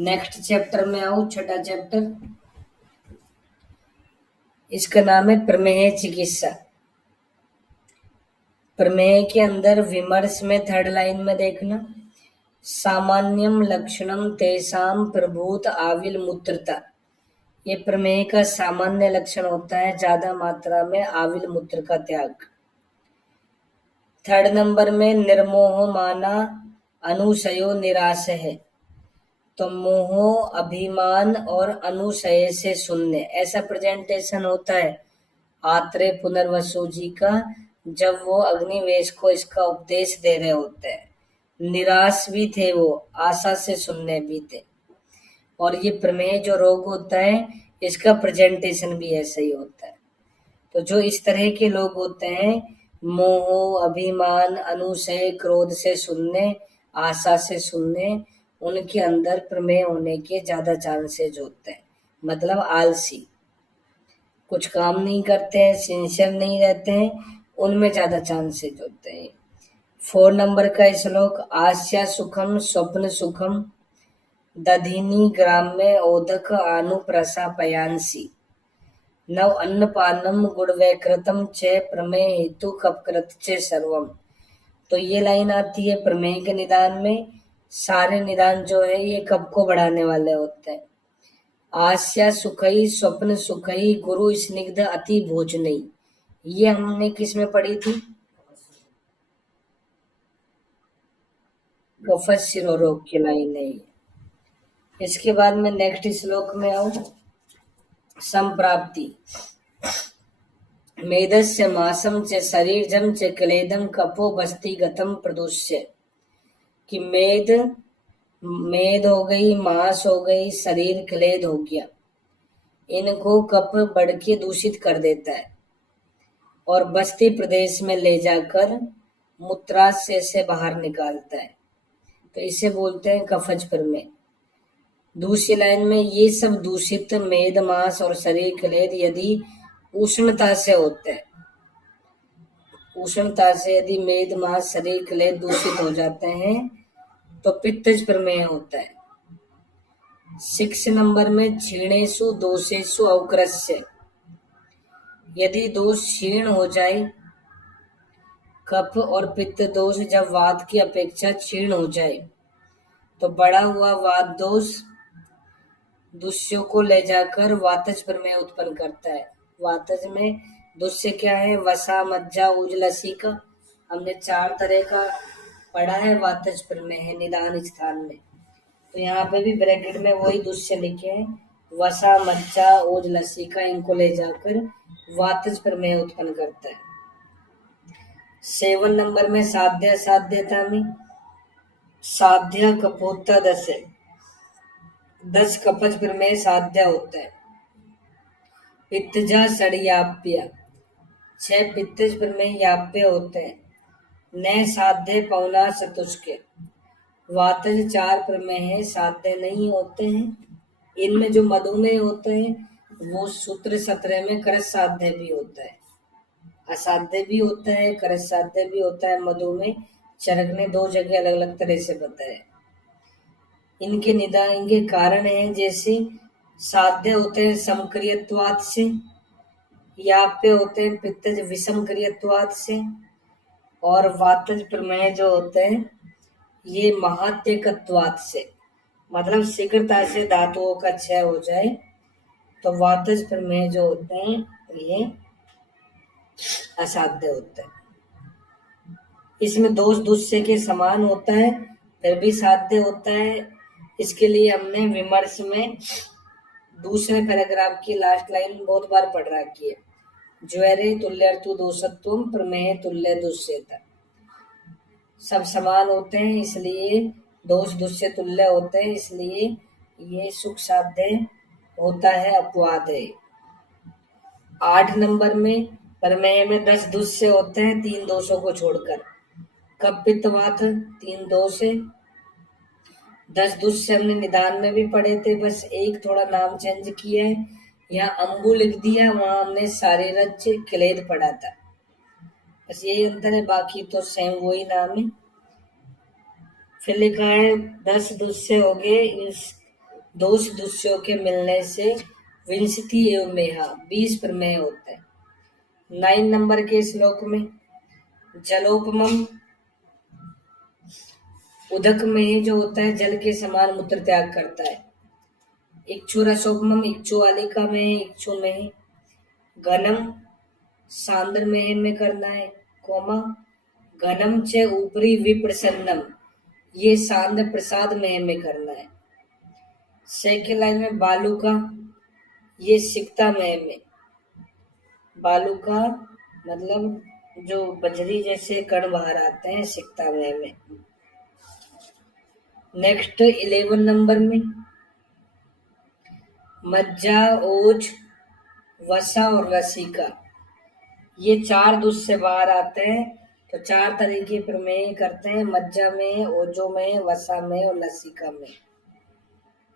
Next chapter में आऊं, छठा चैप्टर, इसका नाम है प्रमेय चिकित्सा। प्रमेय के अंदर विमर्श में थर्ड लाइन में देखना, सामान्यम लक्षणम तेषां प्रभूत आविल मूत्रता। ये प्रमेय का सामान्य लक्षण होता है ज्यादा मात्रा में आविल मूत्र का त्याग। थर्ड नंबर में निर्मोह माना अनुशयो निराश है, तो मोह अभिमान और अनुशय से शून्य, ऐसा प्रेजेंटेशन होता है आत्रेय पुनर्वसु जी का जब वो अग्निवेश को इसका उपदेश दे रहे होते हैं। निराश भी थे वो, आशा से शून्य भी थे। और ये प्रमेय जो रोग होता है इसका प्रेजेंटेशन भी ऐसा ही होता है। तो जो इस तरह के लोग होते हैं, मोह अभिमान अनुशय क्रोध से शून्य, आशा से शून्य, उनके अंदर प्रमेय होने के ज्यादा चांसेज होते हैं। मतलब आलसी, कुछ काम नहीं करते हैं, सिंसियर नहीं रहते हैं, उनमें ज्यादा चांसेज होते हैं। 4 नंबर का श्लोक, आस्या सुखम स्वप्न सुखम दधिनी ग्राम्य ओदक अनुप्रसापयांसी नव अन्नपानम गुणवैकृतम च प्रमेय हेतु कपकृत च सर्वम। तो ये लाइन आती है प्रमेय के निदान में। सारे निदान जो है ये कप को बढ़ाने वाले होते हैं। आस्या सुखई स्वप्न सुखई गुरु स्निग्ध अति भोजनई, ये हमने किस में पढ़ी थी? कफ शिरोरोग की लाइन है। इसके बाद में नेक्स्ट श्लोक में आऊं, संप्राप्ति मेदस्य मासम च शरीरजम च क्लेदम कपो बस्ती गतम प्रदुष्य। कि मेद हो गई, मांस हो गई, शरीर क्लेद हो गया, इनको कप बढ़ के दूषित कर देता है और बस्ती प्रदेश में ले जाकर मूत्राशय से बाहर निकालता है। तो इसे बोलते हैं कफज प्रमेय। दूसरी लाइन में ये सब दूषित मेद मांस और शरीर क्लेद यदि उष्णता से होते हैं, उष्णता से यदि मेद मांस शरीर क्लेद दूषित हो जाते हैं तो पित्तज प्रमेय होता है। 6 नंबर में क्षीणेषु दोषेषु अवक्रस्य, यदि दोष क्षीण हो जाए, कफ और पित्त दोष जब वात की अपेक्षा क्षीण हो जाए तो बढ़ा हुआ वात दोष दुष्यों को ले जाकर वातज प्रमेय उत्पन्न करता है। वातज में दुष्य क्या है? वसा मज्जा उजलसी का हमने 4 तरह का पढ़ा है, वातज प्रमेय है निदान स्थान में। तो यहाँ पे भी ब्रैकेट में वही दुष्य लिखे हैं, वसा मज्जा ओजलसी का, इनको ले जाकर वातज प्रमेय उत्पन्न करता है। 7 नंबर में साध्य साध्यता में साध्य कपोता 10 है, 10 कपज प्रमेय साध्य होता है। पित्तजा षड्याप्य, 6 पित्तज प्रमेय याप्य होते हैं। न साध्य पौना चतुष्क, वातज 4 प्रमेय है, साध्य नहीं होते हैं। इनमें जो मधुमेह होते हैं वो सूत्र 17 में करस साध्य भी होता है, असाध्य भी होता है, करस साध्य भी होता है। मधुमेह चरक ने 2 जगह अलग अलग तरह से बताया। इनके निदान, इनके कारण हैं, जैसे साध्य होते हैं समक्रियत्वात् से, याप्य होते हैं पित्तज विषमक्रियत्वात् से, और वातज प्रमेय जो होते हैं ये महात्यकत्वात् से, मतलब शीघ्रता से धातुओं का क्षय हो जाए तो वातज प्रमेय जो होते हैं ये असाध्य होता है। इसमें दोष दुष्य के समान होता है फिर भी साध्य होता है। इसके लिए हमने विमर्श में दूसरे पैराग्राफ की लास्ट लाइन बहुत बार पढ़ रखी है, ज्वरे तुल्यर्तु दोषत्वम प्रमेय तुल्य दुष्यता। सब समान होते हैं इसलिए दोष दुष्य तुल्य होते हैं, इसलिए ये सुख साध्य होता है, अपवाद है। 8 नंबर में प्रमेय में 10 दुष्य होते हैं 3 दोषों को छोड़कर। कब पित्तवात 3 दोष है, 10 दुष्य हमने निदान में भी पढ़े थे, बस एक थोड़ा नाम चेंज किया है, यहाँ अंबु लिख दिया, वहां हमने शारीरज क्लेद पढ़ा था, बस यही अंतर है, बाकी तो सेम वही नाम है। फिर लिखा है 10 दुष्य हो गए, दो सदस्यों के मिलने से विंशति एवं मेहा 20 प्रमेय होता है। 9 नंबर के श्लोक में जलोपमम उदक में जो होता है जल के समान मूत्र त्याग करता है। इक्षु रसोपमम इक्षु वालिका में इक्षु में घनम सांद्र में करना है, कोमा घनम च ऊपरी विप्रसन्नम ये सांद्र प्रसाद में करना है। सेकंड लाइन में बालुका ये सिकता में बालुका मतलब जो बजरी जैसे कण बाहर आते हैं सिकता में। नेक्स्ट 11 नंबर में मज्जा ओज वसा और रसिका ये 4 दूध से बाहर आते हैं, तो 4 तरीके प्रमेय करते हैं, मज्जा में, ओजो में, वसा में और लसिका में।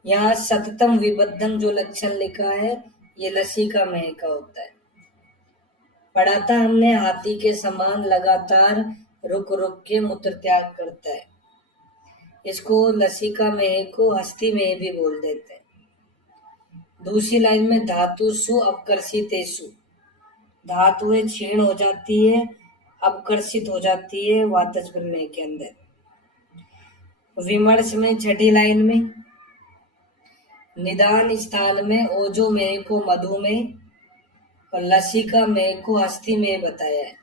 यहाँ सततम विबद्धम जो लक्षण लिखा है ये लसिका में का होता है। पढ़ा था हमने हाथी के समान लगातार रुक रुक के मूत्र त्याग करता है, इसको लसिका में को हस्ती में भी बोल देते हैं। दूसरी लाइन में धातुषु अपकर्षितेषु धातुएं क्षीण हो जाती है, अपकर्षित हो जाती है वातज प्रमेय के अंदर। विमर्श में छठी लाइन में निदान स्थान में ओजो में को मधु में और लसिका में को हस्ती में बताया है।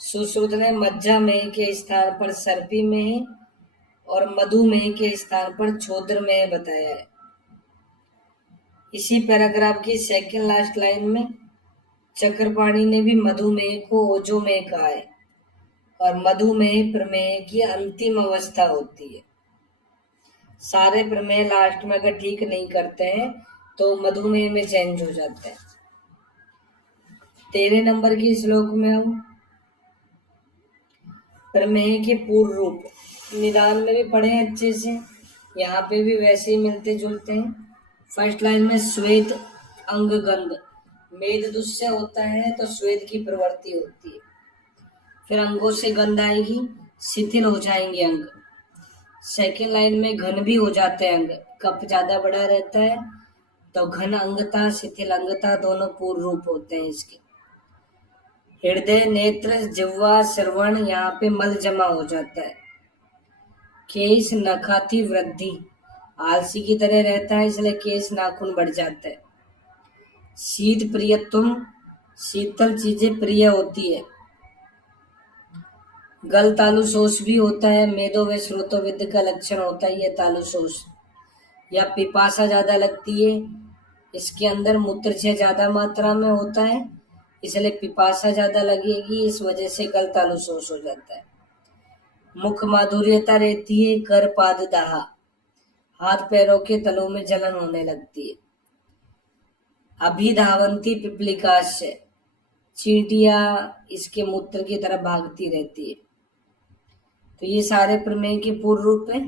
सुश्रुत ने मज्जा में के स्थान पर सर्पी में और मधु में के स्थान पर छोद्र में बताया है। इसी पैराग्राफ की सेकंड लास्ट लाइन में चक्रपाणी ने भी मधुमेह को ओजो में कहा है और मधुमेह प्रमेय की अंतिम अवस्था होती है। सारे प्रमेय लास्ट में अगर ठीक नहीं करते हैं तो मधुमेह में चेंज हो जाते हैं। 13 नंबर की श्लोक में हम प्रमेय के पूर्व रूप निदान में भी पढ़े हैं अच्छे से, यहाँ पे भी वैसे ही मिलते जुलते हैं। फर्स्ट लाइन में श्वेत अंग गंध मेद दुष्य होता है तो श्वेत की प्रवृत्ति होती है, फिर अंगों से गंध आएगी, शिथिल हो जाएंगे अंग। सेकेंड लाइन में घन भी हो जाते हैं अंग, कप ज्यादा बड़ा रहता है तो घन अंगता शिथिल अंगता दोनों पूर्ण रूप होते हैं इसके। हृदय नेत्र जिह्वा श्रवण यहाँ पे मल जमा हो जाता है। केश नखाती वृद्धि आलसी की तरह रहता है इसलिए केश नाखून बढ़ जाता है। शीत प्रियत्व शीतल चीजें प्रिय होती है। गल तालुशोष भी होता है, मेदो व श्रोतोविद का लक्षण होता है ये तालुशोष। या पिपासा ज्यादा लगती है, इसके अंदर मूत्र से ज्यादा मात्रा में होता है इसलिए पिपासा ज्यादा लगेगी, इस वजह से गल तालुशोष हो जाता है। मुख माधुर्यता रहती है, कर पाद दाहा हाथ पैरों के तलों में जलन होने लगती है। अभिधावंती पिपलिकाश्य चींटियां इसके मूत्र की तरफ भागती रहती है। तो ये सारे प्रमेय के पूर्व रूप है।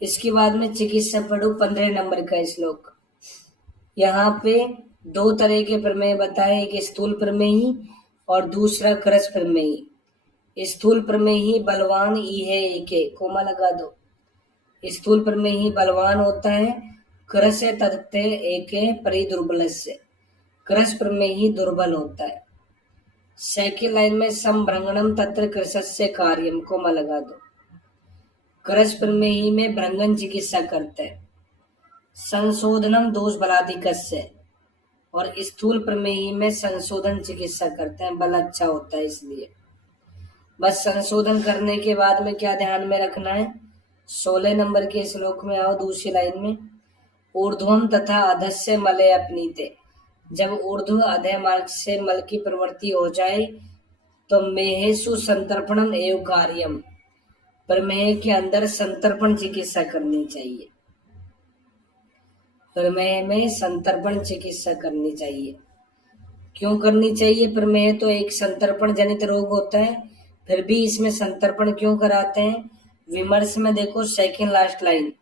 इसके बाद में चिकित्सा पढ़ो 15 नंबर का श्लोक। यहाँ पे 2 तरह के प्रमेय बताए, एक स्थूल प्रमेयी और दूसरा क्रस प्रमेयी। स्थूल प्रमेयी बलवान ई है एक कोमा लगा दो। स्थूल प्रमेयी बलवान होता है, क्रस तदते एक परिदुर्बल से क्रस प्रमेयी दुर्बल होता है। सेकंड लाइन में संभ्रंगणम तत्र कृशस्य कार्यम कोमा लगा दो। क्रस प्रमेयी में भ्रंगन चिकित्सा करते हैं। संशोधनम दोष बलाधिकस्य और स्थूल प्रमेयी में संशोधन चिकित्सा करते हैं, बल अच्छा होता है इसलिए। बस संशोधन करने के बाद में क्या ध्यान में रखना है, 16 नंबर के श्लोक में आओ दूसरी लाइन में ऊर्ध्वम तथा अधस्य मले अपनीते। जब ऊर्ध्व अधय मार्ग से मल की प्रवृत्ति हो जाए तो मेहेसु संतर्पणम एवं कार्यम प्रमेय के अंदर संतर्पण चिकित्सा करनी चाहिए। प्रमेय में संतर्पण चिकित्सा करनी चाहिए। क्यों करनी चाहिए? प्रमेय तो एक संतर्पण जनित रोग होता है, फिर भी इसमें संतर्पण क्यों कराते हैं? विमर्श में देखो सेकंड लास्ट लाइन,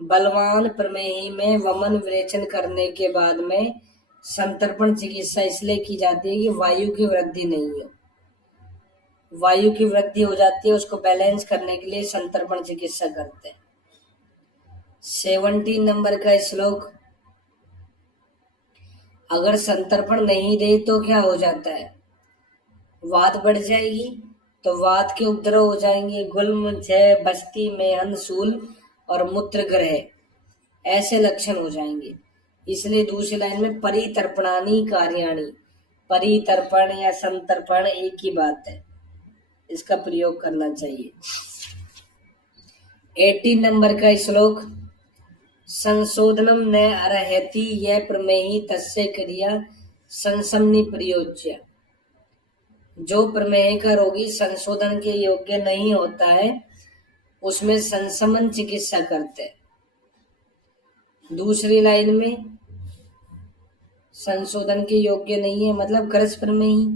बलवान प्रमेही में वमन विरेचन करने के बाद में संतर्पण चिकित्सा इसलिए की जाती है कि वायु की वृद्धि नहीं हो। वायु की वृद्धि हो जाती है, उसको बैलेंस करने के लिए संतर्पण चिकित्सा करते हैं। 17 नंबर का श्लोक, अगर संतर्पण नहीं दे तो क्या हो जाता है? वात बढ़ जाएगी, तो वात के उपद्रव हो जाएंगे, गुल्म, क्षय, बस्ती, मेहन, शूल और मूत्र ग्रह, ऐसे लक्षण हो जाएंगे। इसलिए दूसरी लाइन में परितर्पणानि कार्याणि, परितर्पण या संतर्पण एक ही बात है, इसका प्रयोग करना चाहिए। 18 नंबर का श्लोक, संशोधनम न अर्हति यह प्रमेही तस्य क्रिया संशमनि प्रयोज्य। जो प्रमेह का रोगी संशोधन के योग्य नहीं होता है, उसमें संशमन चिकित्सा करते हैं। दूसरी लाइन में संशोधन के योग्य नहीं है मतलब ग्रस प्रमेही,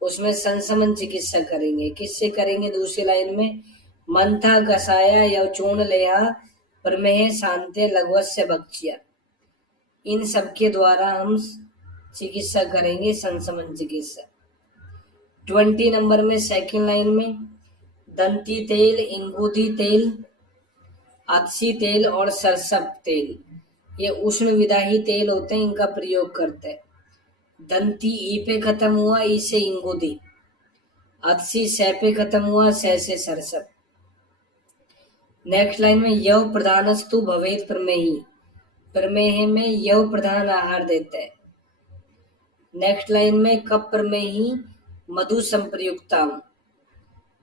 उसमें संशमन चिकित्सा करेंगे। किससे करेंगे? दूसरी लाइन में मंथा कषाया या चूर्ण लेहा प्रमेह शांति लघुवस्य भक्ष्या, इन सबके द्वारा हम चिकित्सा करेंगे, संशमन चिकित्सा। 20 नंबर में सेकंड लाइन में दंती तेल, इंगूदी तेल, अतसी तेल और सरसप तेल, ये उष्ण विदाही तेल होते हैं, इनका प्रयोग करते हैं। दंती ई पे खत्म हुआ, ई से इंगूदी, अतसी से पे खत्म हुआ, से सरसप। नेक्स्ट लाइन में यव प्रधानस्तु भवेत प्रमेही, प्रमेह में यव प्रधान आहार देते हैं। नेक्स्ट लाइन में कप प्रमेही मधु संप्रयुक्ता,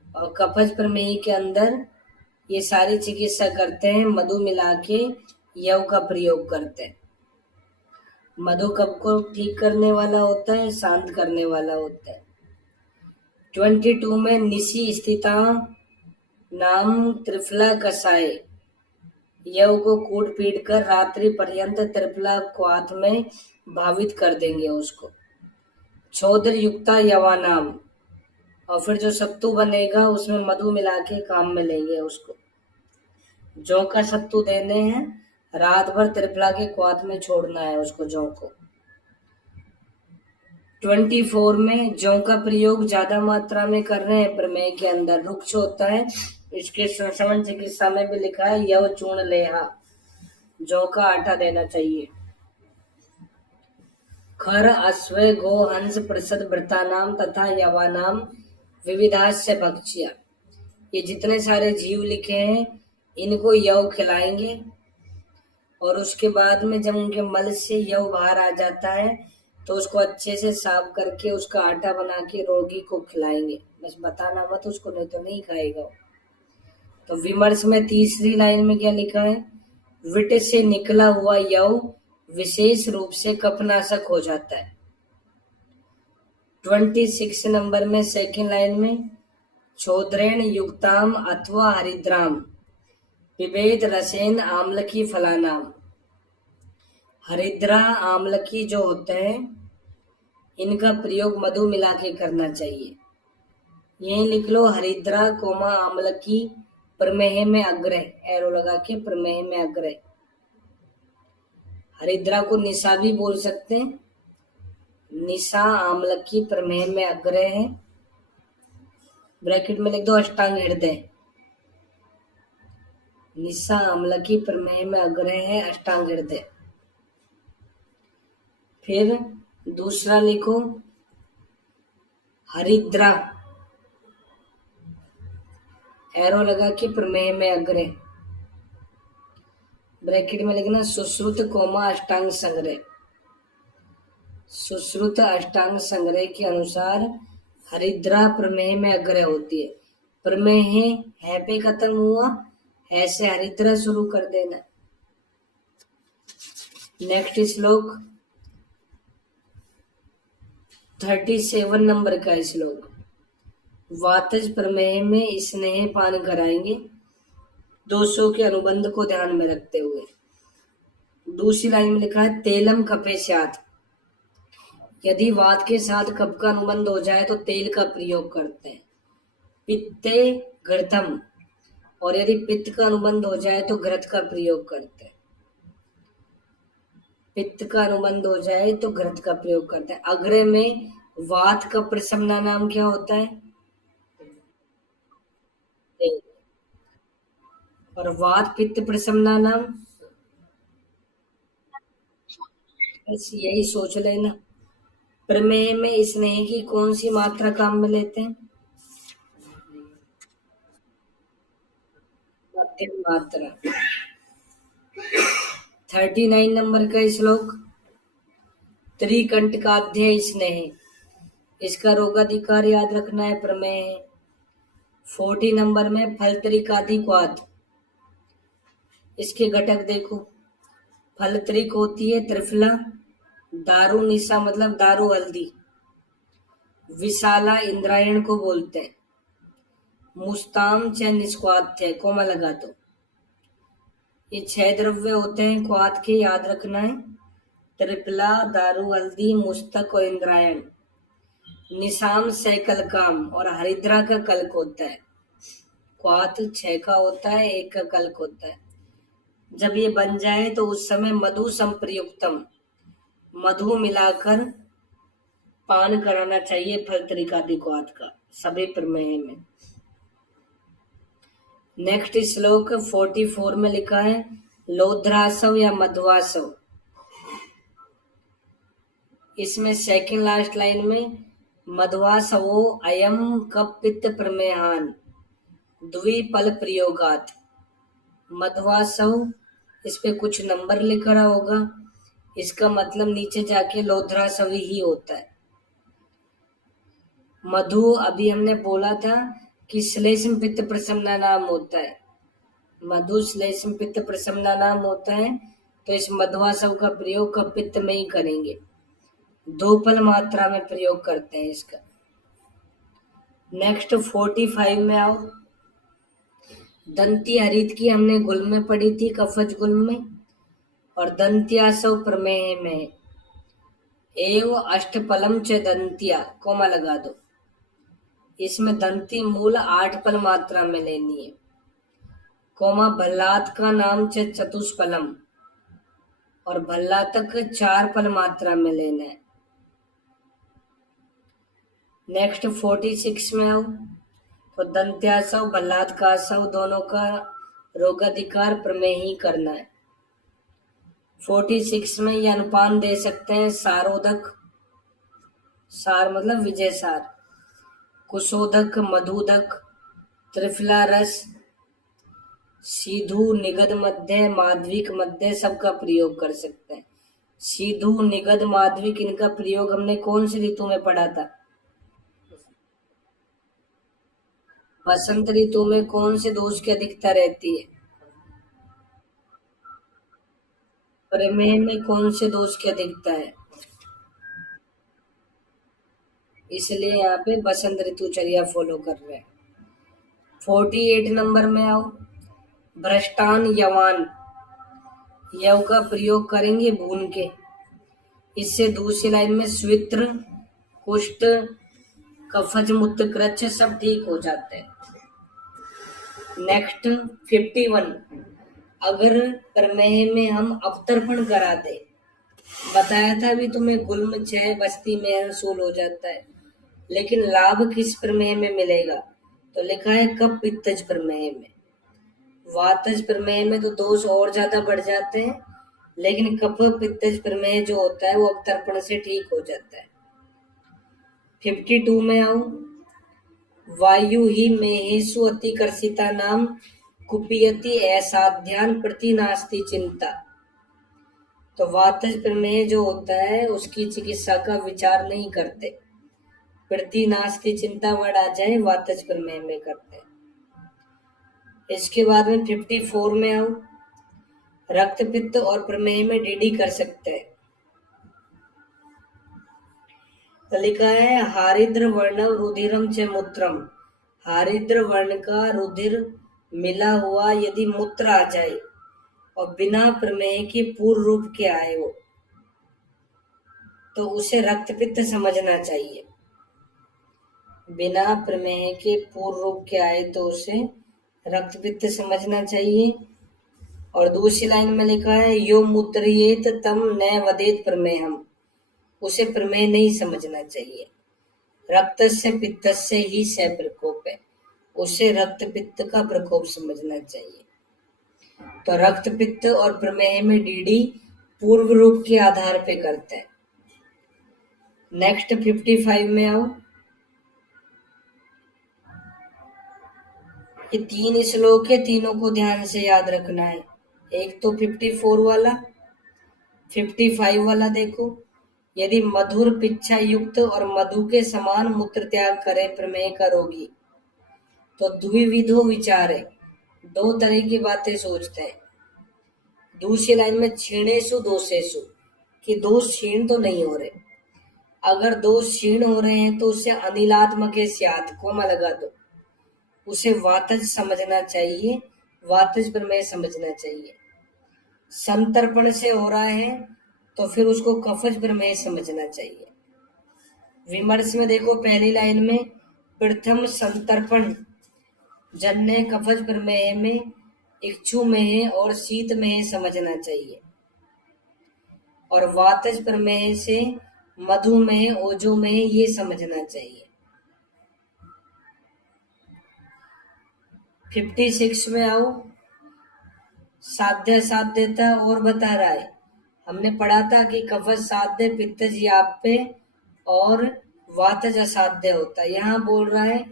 और कफज प्रमेही के अंदर ये सारी चिकित्सा करते हैं, मधु मिला के यव का प्रयोग करते हैं। मधु कफ को ठीक करने वाला होता है, शांत करने वाला होता है। 22 में निशी स्थिता नाम त्रिफला कषाय, यव को कूट पीट कर रात्रि पर्यंत त्रिफला क्वाथ में भावित कर देंगे उसको। छोद्र युक्ता यवानाम, और फिर जो सत्तू बनेगा उसमें मधु मिला के काम में लेंगे उसको। जौ का सत्तू देने हैं, रात भर त्रिफला के क्वाथ में छोड़ना है उसको, जौ को। 24 में जौ का प्रयोग ज्यादा मात्रा में कर रहे हैं प्रमेह के अंदर, रुक्ष होता है, इसके संशमन चिकित्सा में भी लिखा है यव चूर्ण लेहा, जौ का आटा देना चाहिए। खर, अश्व, गो, हंस, प्रसद, वृतानाम तथा यवानाम विविधास्य भक्ष्या, ये जितने सारे जीव लिखे हैं इनको यव खिलाएंगे, और उसके बाद में जब उनके मल से यव बाहर आ जाता है तो उसको अच्छे से साफ करके उसका आटा बना के रोगी को खिलाएंगे। बस बताना मत उसको, नहीं तो नहीं खाएगा। तो विमर्श में तीसरी लाइन में क्या लिखा है? विट से निकला हुआ यव विशेष रूप से कफनाशक हो जाता है। 26 नंबर में सेकंड लाइन में छोद्रेण युक्ताम अथवा हरिद्राम पिबेद रसेन आम्लकी फलानाम, हरिद्रा आम्लकी जो होते हैं इनका प्रयोग मधु मिला के करना चाहिए। यही लिख लो हरिद्रा कोमा आम्लकी प्रमेह में अग्रह, एरो लगा के प्रमेह में अग्रह। हरिद्रा को निशा भी बोल सकते हैं, निशा आम्लकी प्रमेह में अग्रह है। ब्रैकेट में लिख दो अष्टांग हृदय, निशा आम्लकी प्रमेह में अग्रह है, अष्टांग हृदय। फिर दूसरा लिखो हरिद्रा, एरो लगा के प्रमेह में अग्रह, ब्रैकेट में लिखना सुश्रुत कोमा अष्टांग संग्रह। सुश्रुत अष्टांग संग्रह के अनुसार हरिद्रा प्रमेह में अग्रह होती है। प्रमेह है पे खत्म हुआ, है से हरिद्रा शुरू कर देना। नेक्स्ट श्लोक 37 नंबर का श्लोक, वातज प्रमेह में स्नेह पान कराएंगे, दोषों के अनुबंध को ध्यान में रखते हुए। दूसरी लाइन में लिखा है तेलम कफे स्यात्, यदि वात के साथ कफ का अनुबंध हो जाए तो तेल का प्रयोग करते हैं। पित्ते घृतम, और यदि पित्त का अनुबंध हो जाए तो घृत का प्रयोग करते हैं। पित्त का अनुबंध हो जाए तो घृत का प्रयोग करते हैं। अग्रे में वात का प्रशमना नाम क्या होता है? तेल। और वात पित्त प्रशमना नाम बस यही सोच लेना। प्रमेय में स्नेह की कौन सी मात्रा काम में लेते हैं? मध्यम मात्रा। 39 नंबर का श्लोक, त्रिकंटकाध्याय स्नेह, इसका रोगाधिकार याद रखना है, प्रमेय है। 40 नंबर में फलत्रिकाधिक्वाद, इसके घटक देखो। फलत्रिक होती है त्रिफला, दारू निशा मतलब दारू हल्दी, विशाला इंद्रायण को बोलते हैं, मुस्ताम च निष्क्वाद्य, कोमा लगा दो। ये 6 द्रव्य होते हैं क्वाद के, याद रखना है। त्रिफला, दारू हल्दी, मुस्तक और इंद्रायण। निशाम सैकल काम और हरिद्रा का कल्क होता है। क्वाथ 6 का होता है, 1 का कल्क होता है। जब ये बन जाए तो उस समय मधु संप्रयुक्तम, मधु मिलाकर पान कराना चाहिए फलत्रिकादिक्वाद का, सभी प्रमेय में। नेक्स्ट श्लोक 44 में लिखा है, लोध्रासव या मध्वासव, इसमें सेकंड लास्ट लाइन में मध्वासवो अयम कप पित्त प्रमेहान द्विपल प्रयोगात। मध्वासव, इस पे कुछ नंबर लिख रहा होगा, इसका मतलब नीचे जाके लोध्रासवी ही होता है। मधु अभी हमने बोला था कि श्लेष्म पित्त प्रशमना नाम होता है, मधु श्लेष्म पित्त प्रशमना नाम होता है, तो इस मध्वासव का प्रयोग कप पित्त में ही करेंगे, 2 पल मात्रा में प्रयोग करते हैं इसका। नेक्स्ट 45 में आओ। दंती हरित की हमने गुल में पढ़ी थी, कफज गुल में, और दंत्यासव प्रमेय में। एव अष्टपलम च दंतिया, कोमा लगा दो। इसमें दंती मूल 8 पल मात्रा में लेनी है, कोमा भल्लात का नाम च चतुष्पलम, और भल्लातक 4 पल मात्रा में लेना है। नेक्स्ट 46 में आओ। तो दंत्यासव भल्लात का सव दोनों का रोगाधिकार प्रमेय ही करना है। 46 में ये अनुपान दे सकते हैं, सारोदक, सार मतलब विजय सार, कुशोदक, मधुदक, त्रिफला रस, सीधु निगद मध्य, माध्विक मध्य, सबका प्रयोग कर सकते हैं। सीधु निगद माध्विक, इनका प्रयोग हमने कौन सी ऋतु में पढ़ा था? बसंत ऋतु में कौन से दोष की अधिकता रहती है? प्रमेय में कौन से दोष की अधिकता है? इसलिए यहाँ पे बसंत ऋतुचर्या फॉलो कर रहे हैं। 48 नंबर में आओ। भ्रष्टान यवान, यव का प्रयोग करेंगे भून के, इससे दूसरी लाइन में स्वित्र, कुष्ठ, कफज, मूत्र, क्रच्छ सब ठीक हो जाते हैं। नेक्स्ट 51, अगर प्रमेय में हम अवतर्पण करा दे, बताया था अभी तुम्हें, गुल्म 6 बस्ती में अंशूल हो जाता है, लेकिन लाभ किस प्रमेय में मिलेगा? तो लिखा है कप पित्तज प्रमेय में। वातज प्रमेय में तो दोष और ज्यादा बढ़ जाते हैं, लेकिन कफ पित्तज प्रमेय जो होता है वो अवतर्पण से ठीक हो जाता है। 52 में आओ। वायु ही मेहेशु अतिकर्षिता नाम कुपियति असाध्यान प्रति नास्ति चिंता। तो वातज प्रमेय जो होता है उसकी चिकित्सा का विचार नहीं करते, प्रति नास्ति चिंता वर्ड आ जाए वातज प्रमेय में करते। इसके बाद में 54 में आओ। रक्त पित्त और प्रमेय में डीडी कर सकते हैं। तो लिखा है हारिद्र वर्णम रुधिरम च मूत्रम, हारिद्र वर्ण का रुधिर मिला हुआ यदि मूत्र आ जाए और बिना प्रमेय के पूर्व रूप के आए हो, तो उसे रक्तपित्त समझना चाहिए। बिना प्रमेय के पूर्व रूप के आए तो उसे रक्तपित्त समझना चाहिए। और दूसरी लाइन में लिखा है यो मूत्रियेत तम न वदेत प्रमेयम, उसे प्रमेय नहीं समझना चाहिए। रक्त से पित्त से ही से प्रकोप है, उसे रक्त पित्त का प्रकोप समझना चाहिए। तो रक्त पित्त और प्रमेय में डीडी पूर्व रूप के आधार पे करते हैं। नेक्स्ट 55 में आओ। ये 3 श्लोक है, तीनों को ध्यान से याद रखना है। एक तो 54 वाला, 55 वाला देखो। यदि मधुर पिच्छा युक्त और मधु के समान मूत्र त्याग करे प्रमेय का रोगी, तो द्विविधो विचारे, दो तरह की बातें सोचते हैं। दूसरी लाइन में क्षीणेषु दोषेषु, कि दोष क्षीण तो नहीं हो रहे। अगर दोष क्षीण हो रहे हैं तो उसे अनिलात्मक स्यात्, कोमा लगा दो, उसे वातज समझना चाहिए, वातज प्रमेय समझना चाहिए। संतर्पण से हो रहा है तो फिर उसको कफज प्रमेय समझना चाहिए। विमर्श में देखो पहली लाइन में, प्रथम संतर्पण जन्य कफज प्रमेय में इक्षु में है और शीत में है समझना चाहिए, और वातज प्रमेय से मधु में ओजो में ये समझना चाहिए। 56 में आओ। साध्य साध्यता और बता रहा है। हमने पढ़ा था कि कफज साध्य, पित्तज याप्य और वातज असाध्य होता है। यहाँ बोल रहा है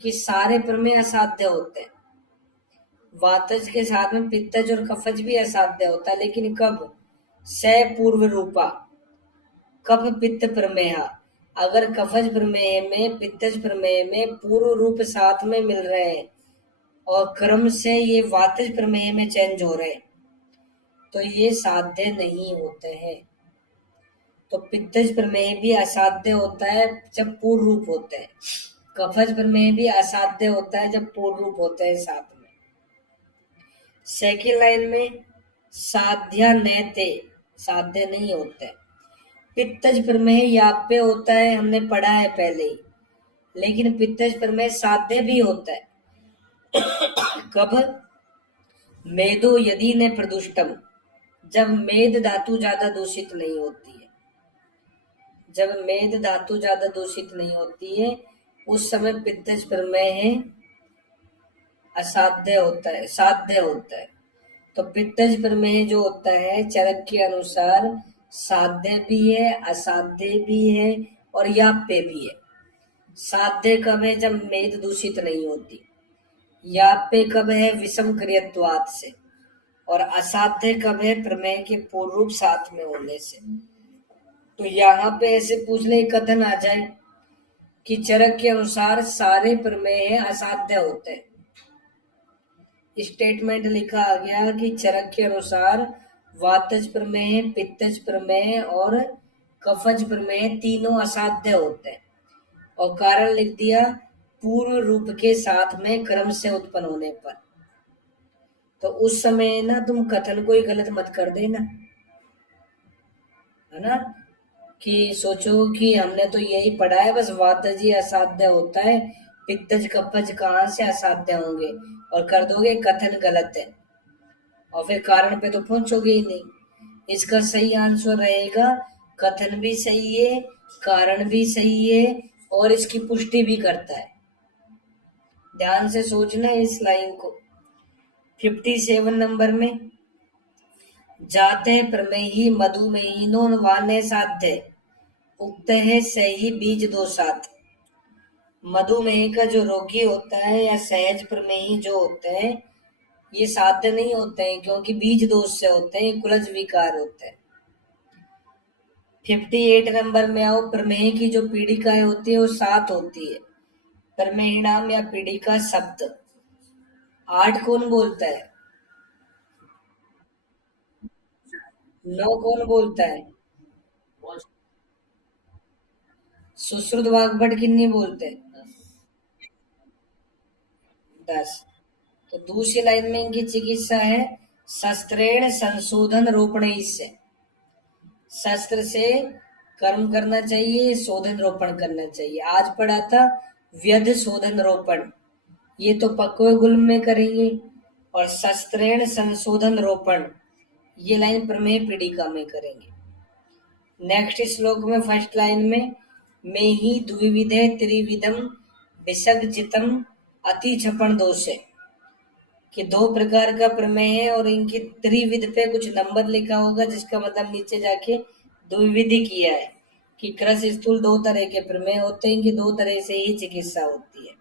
कि सारे प्रमेय असाध्य होते हैं। वातज के साथ में पित्तज और कफज भी असाध्य होता है, लेकिन कब? स पूर्व रूपा, कफ पित्त प्रमेय। अगर कफज प्रमेय में पित्तज प्रमेय में पूर्व रूप साथ में मिल रहे हैं और क्रम से ये वातज प्रमेय में चेंज हो रहे हैं, तो ये साध्य नहीं होते हैं। तो पित्तज प्रमेय भी असाध्य होता है जब पूर्व रूप होते हैं, कफज प्रमेय भी असाध्य होता है जब पूर्व रूप होते हैं साथ में। सेकेंड लाइन में साध्या नैते, साध्य नहीं होते। पित्तज प्रमेय याप्य होता है, हमने पढ़ा है पहले ही, लेकिन पित्तज प्रमेय साध्य भी होता है। कब? मेदो यदि न प्रदुष्टम, जब मेद धातु ज्यादा दूषित नहीं होती है। जब मेद धातु ज्यादा दूषित नहीं होती है उस समय पित्तज प्रमेय है असाध्य होता है, साध्य होता है। तो पित्तज प्रमेय जो होता है चरक के अनुसार साध्य भी है, असाध्य भी है और याप्य भी है। साध्य कब है? जब मेद दूषित नहीं होती। याप्य कब है? विषम क्रियत्वात् से। और असाध्य कब है? प्रमेय के पूर्व रूप साथ में होने से। तो यहाँ पे ऐसे पूछ ले कथन आ जाए कि चरक के अनुसार सारे प्रमेय असाध्य होते हैं। स्टेटमेंट लिखा आ गया कि चरक के अनुसार वातज प्रमेय, पित्तज प्रमेय और कफज प्रमेय तीनों असाध्य होते हैं, और कारण लिख दिया पूर्व रूप के साथ में क्रम से उत्पन्न होने पर। तो उस समय ना तुम कथन कोई गलत मत कर देना, है ना, कि सोचो कि हमने तो यही पढ़ा है बस वातज ही असाध्य होता है, पित्तज कफज कहाँ से असाध्य होंगे, और कर दोगे कथन गलत है और फिर कारण पे तो पहुंचोगे ही नहीं। इसका सही आंसर रहेगा कथन भी सही है, कारण भी सही है और इसकी पुष्टि भी करता है। ध्यान से सोचना इस लाइन को। 57 नंबर में, जाते प्रमेयी मधुमेहिनो वाने साध्य उक्त है सही बीज दोषात। मधुमेह का जो रोगी होता है या सहज प्रमेही जो होते हैं ये साध्य नहीं होते हैं, क्योंकि बीज दोष से होते हैं, कुलज विकार होते हैं। 58 नंबर में आओ। प्रमेय की जो पीड़िकाएं होती है वो 7 होती है। प्रमेयणाम या पीड़िका शब्द 8 कौन बोलता है? 9 कौन बोलता है? सुश्रुत वाग्भट किन्नी बोलते हैं? 10। तो दूसरी लाइन में इनकी चिकित्सा है शस्त्रेण संशोधन रोपण से। शस्त्र से कर्म करना चाहिए, शोधन रोपण करना चाहिए। आज पढ़ा था व्यध शोधन रोपण, ये तो पक्वे गुल्म में करेंगे, और शस्त्रेण संशोधन रोपण ये लाइन प्रमेय पीड़िका में करेंगे। नेक्स्ट श्लोक में फर्स्ट लाइन में ही द्विविधे त्रिविधम विसर्जितम अति क्षपण दोष है। कि 2 प्रकार का प्रमेय है और इनकी त्रिविध पे कुछ नंबर लिखा होगा, जिसका मतलब नीचे जाके द्विविधि किया है कि कृश स्थूल 2 तरह के प्रमेय होते हैं, कि 2 तरह से ही चिकित्सा होती है।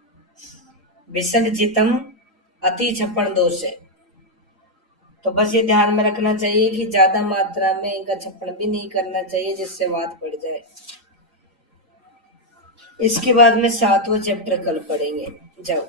विसर्जितम अति छप्पन दोष है, तो बस ये ध्यान में रखना चाहिए कि ज्यादा मात्रा में इनका छप्पन भी नहीं करना चाहिए, जिससे वात पड़ जाए। इसके बाद में 7वां चैप्टर कल पढ़ेंगे। जाओ।